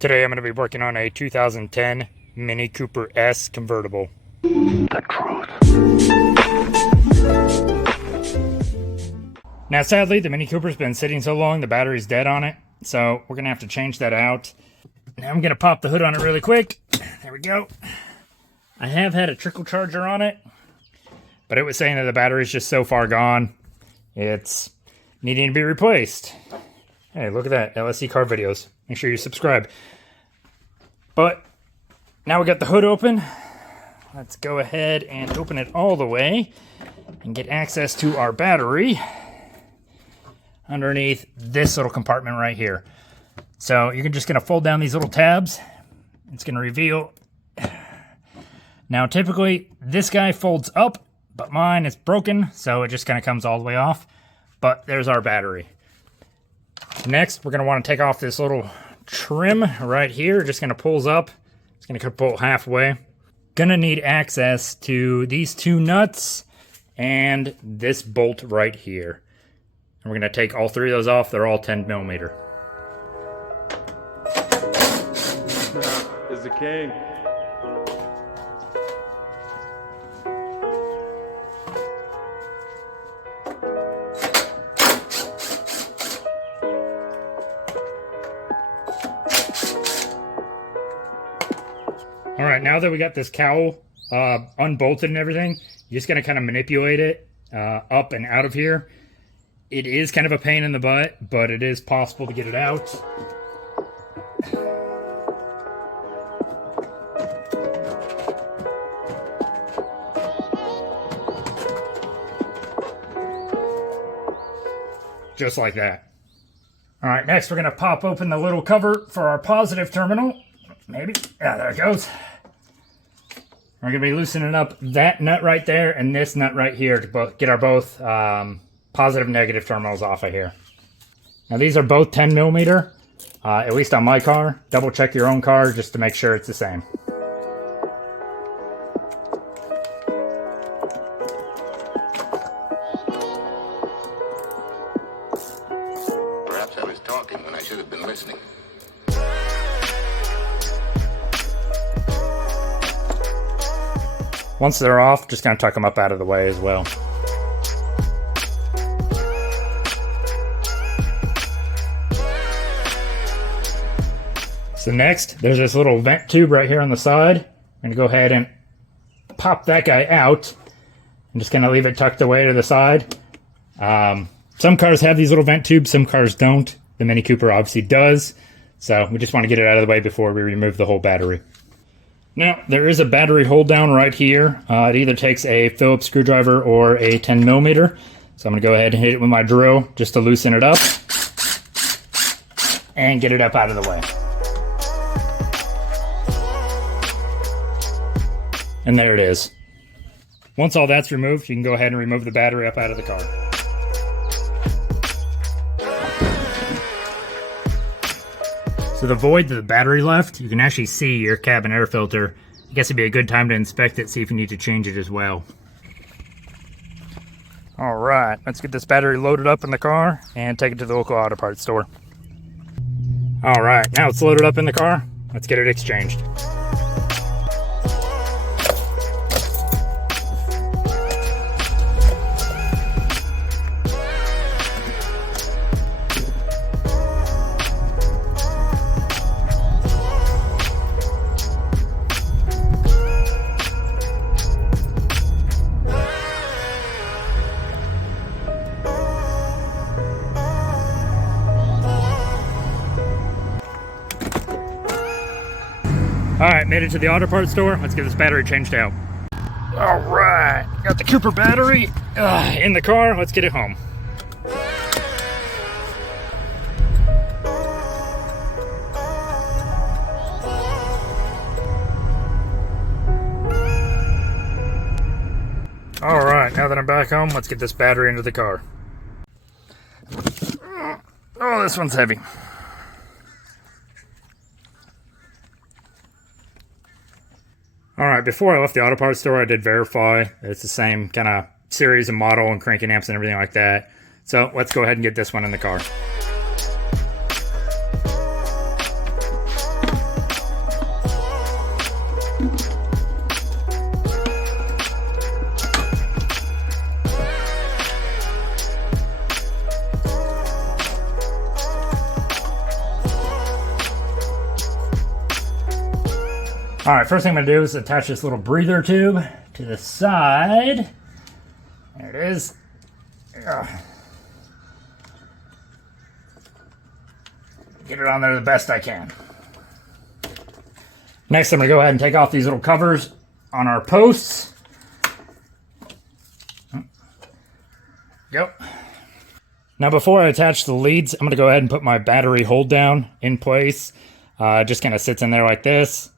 Today I'm going to be working on a 2010 Mini Cooper S convertible. The truth. Now sadly the Mini Cooper's been sitting so long the battery's dead on it, so we're going to have to change that out. Now I'm going to pop the hood on it really quick. There we go. I have had a trickle charger on it, but it was saying that the battery's just so far gone, it's needing to be replaced. Hey, look at that, LSC car videos. Make sure you subscribe. But now we got the hood open. Let's go ahead and open it all the way and get access to our battery underneath this little compartment right here. So you're just going to fold down these little tabs. It's going to reveal. Now typically this guy folds up, but mine is broken, so it just kind of comes all the way off. But there's our battery. Next, we're going to want to take off this little trim right here. Just going to pulls up. It's going to pull halfway. Going to need access to these two nuts and this bolt right here. And we're going to take all three of those off. They're all 10 millimeter. Is the king. All right, now that we got this cowl unbolted and everything, you're just going to kind of manipulate it up and out of here. It is kind of a pain in the butt, but it is possible to get it out. Just like that. All right, next we're going to pop open the little cover for our positive terminal. Maybe. Yeah, there it goes. We're going to be loosening up that nut right there and this nut right here to get our both positive negative terminals off of here. Now these are both 10 millimeter, at least on my car. Double check your own car just to make sure it's the same. Perhaps I was talking when I should have been listening. Once they're off, just kind of tuck them up out of the way as well. So next, there's this little vent tube right here on the side. I'm going to go ahead and pop that guy out and just kind of leave it tucked away to the side. Some cars have these little vent tubes, some cars don't. The Mini Cooper obviously does. So we just want to get it out of the way before we remove the whole battery. Now, there is a battery hold down right here. It either takes a Phillips screwdriver or a 10 millimeter. So I'm going to go ahead and hit it with my drill just to loosen it up and get it up out of the way. And there it is. Once all that's removed, you can go ahead and remove the battery up out of the car. So the void that the battery left, you can actually see your cabin air filter. I guess it'd be a good time to inspect it, see if you need to change it as well. All right, let's get this battery loaded up in the car and take it to the local auto parts store. All right, now it's loaded up in the car. Let's get it exchanged. Alright, made it to the auto parts store. Let's get this battery changed out. Alright, got the Cooper battery in the car. Let's get it home. Alright, now that I'm back home, let's get this battery into the car. Oh, this one's heavy. Alright, before I left the auto parts store, I did verify it's the same kind of series and model and cranking amps and everything like that. So let's go ahead and get this one in the car. All right, first thing I'm gonna do is attach this little breather tube to the side. There it is. Ugh. Get it on there the best I can. Next, I'm gonna go ahead and take off these little covers on our posts. Yep. Now before I attach the leads, I'm gonna go ahead and put my battery hold down in place. It just kind of sits in there like this.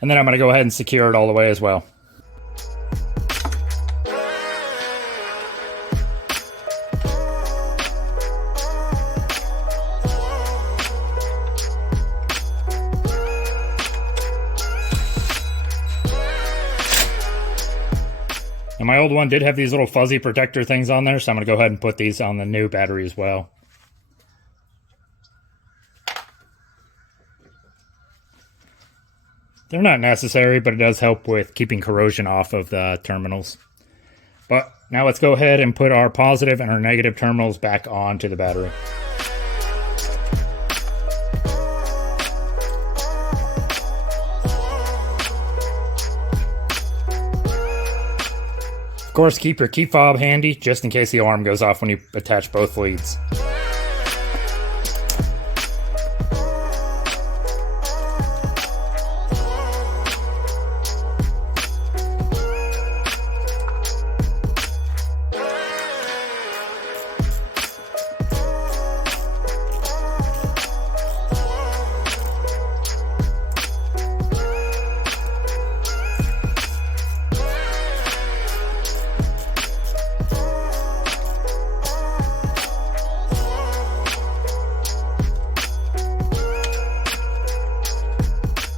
And then I'm gonna go ahead and secure it all the way as well. And my old one did have these little fuzzy protector things on there, so I'm going to go ahead and put these on the new battery as well. They're not necessary, but it does help with keeping corrosion off of the terminals. But now let's go ahead and put our positive and our negative terminals back onto the battery. Of course, keep your key fob handy just in case the alarm goes off when you attach both leads.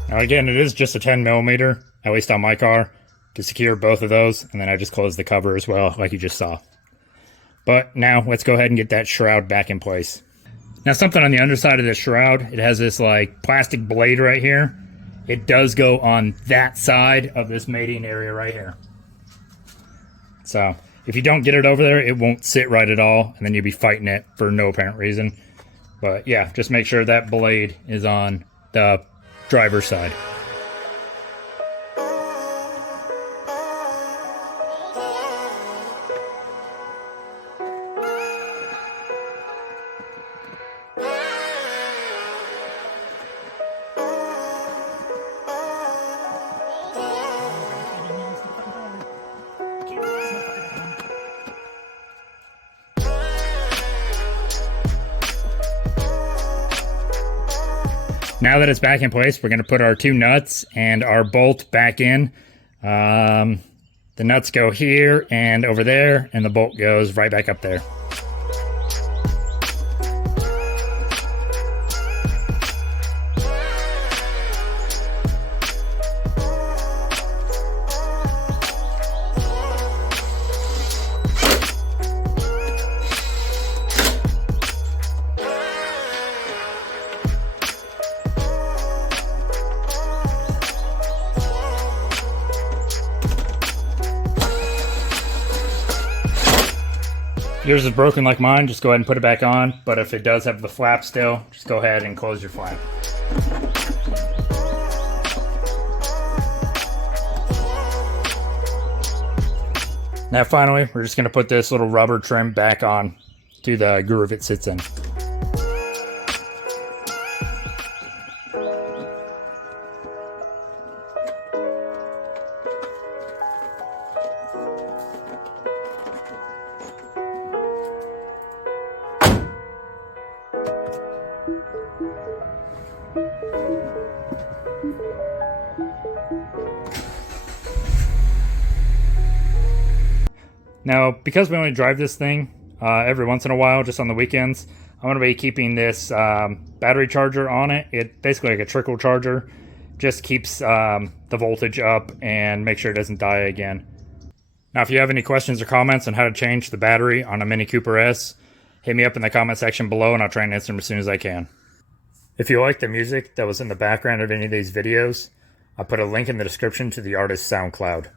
Now again, it is just a 10mm, at least on my car, to secure both of those, and then I just close the cover as well, like you just saw. But now, let's go ahead and get that shroud back in place. Now something on the underside of the shroud, it has this like plastic blade right here. It does go on that side of this mating area right here. So, if you don't get it over there, it won't sit right at all, and then you'll be fighting it for no apparent reason. But yeah, just make sure that blade is on the driver's side. Now that it's back in place, we're going to put our two nuts and our bolt back in. The nuts go here and over there, and the bolt goes right back up there. If yours is broken like mine, just go ahead and put it back on. But if it does have the flap still, just go ahead and close your flap. Now finally, we're just going to put this little rubber trim back on to the groove it sits in. Now, because we only drive this thing every once in a while, just on the weekends, I'm going to be keeping this battery charger on it. It's basically like a trickle charger. Just keeps the voltage up and make sure it doesn't die again. Now, if you have any questions or comments on how to change the battery on a Mini Cooper S, hit me up in the comment section below and I'll try and answer them as soon as I can. If you like the music that was in the background of any of these videos, I'll put a link in the description to the artist's SoundCloud.